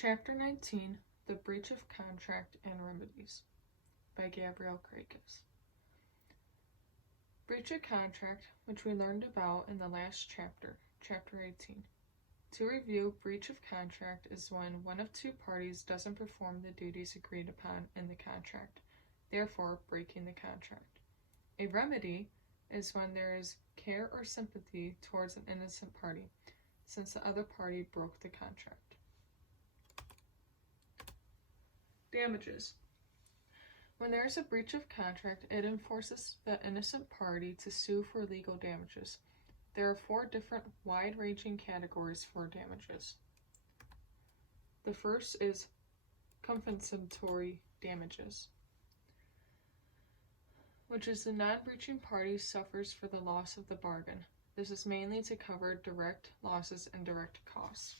Chapter 19, The Breach of Contract and Remedies, by Gabrielle Krakis. Breach of contract, which we learned about in the last chapter, Chapter 18. To review, breach of contract is when one of two parties doesn't perform the duties agreed upon in the contract, therefore breaking the contract. A remedy is when there is care or sympathy towards an innocent party, since the other party broke the contract. Damages. When there is a breach of contract, it enforces the innocent party to sue for legal damages. There are 4 different wide-ranging categories for damages. The first is compensatory damages, which is the non-breaching party suffers for the loss of the bargain. This is mainly to cover direct losses and direct costs.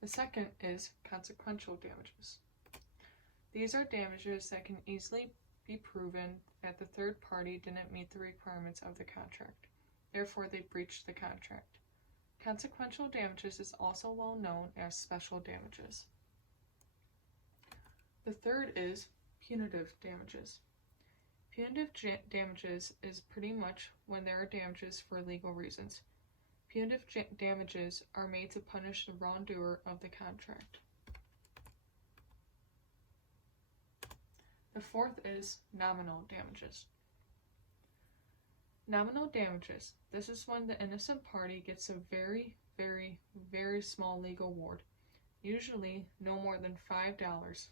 The second is consequential damages. These are damages that can easily be proven that the third party didn't meet the requirements of the contract. Therefore, they breached the contract. Consequential damages is also well known as special damages. The third is punitive damages. Punitive damages is pretty much when there are damages for legal reasons. Punitive damages are made to punish the wrongdoer of the contract. The fourth is nominal damages. Nominal damages. This is when the innocent party gets a very, very, very small legal award, usually no more than $5,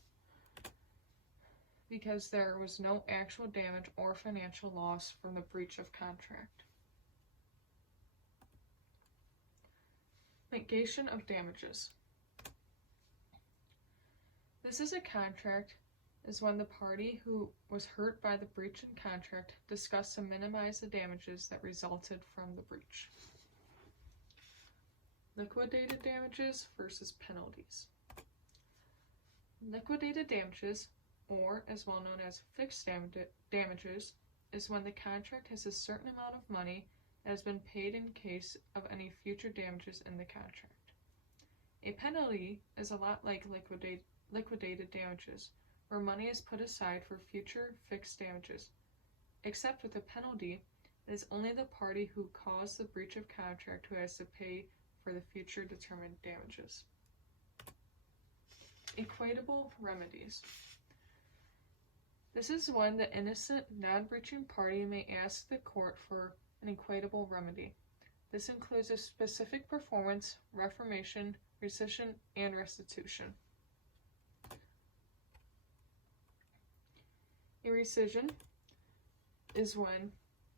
because there was no actual damage or financial loss from the breach of contract. Negation of damages. This is a contract is when the party who was hurt by the breach in contract discussed to minimize the damages that resulted from the breach. Liquidated damages versus penalties. Liquidated damages, or as well known as fixed damages, is when the contract has a certain amount of money that has been paid in case of any future damages in the contract. A penalty is a lot like liquidated damages, where money is put aside for future fixed damages. Except with a penalty, it is only the party who caused the breach of contract who has to pay for the future determined damages. Equitable remedies. This is when the innocent, non-breaching party may ask the court for an equitable remedy. This includes a specific performance, reformation, rescission, and restitution. A rescission is when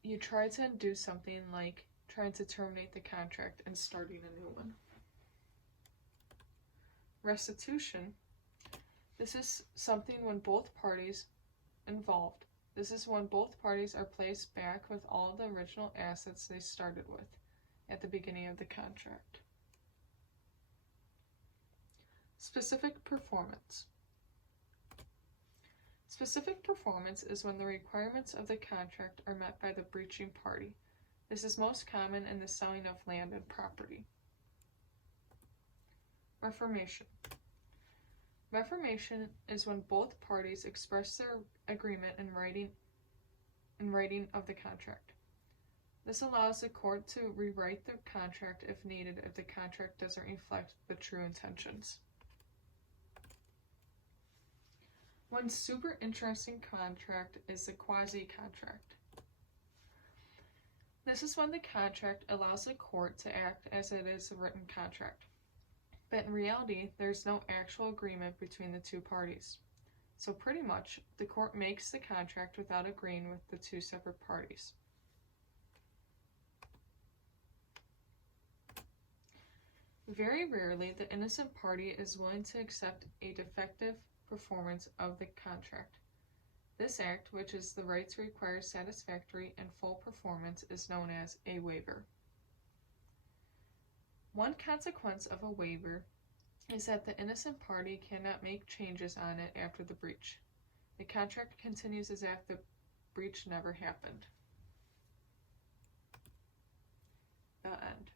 you try to undo something, like trying to terminate the contract and starting a new one. Restitution. This is something when both parties involved. This is when both parties are placed back with all the original assets they started with at the beginning of the contract. Specific performance. Specific performance is when the requirements of the contract are met by the breaching party. This is most common in the selling of land and property. Reformation. Reformation is when both parties express their agreement in writing of the contract. This allows the court to rewrite the contract if needed if the contract doesn't reflect the true intentions. One super interesting contract is the quasi-contract. This is when the contract allows the court to act as it is a written contract, but in reality, there's no actual agreement between the two parties. So pretty much, the court makes the contract without agreeing with the two separate parties. Very rarely, the innocent party is willing to accept a defective performance of the contract. This act, which is the right to require satisfactory and full performance, is known as a waiver. One consequence of a waiver is that the innocent party cannot make changes on it after the breach. The contract continues as if the breach never happened. The end.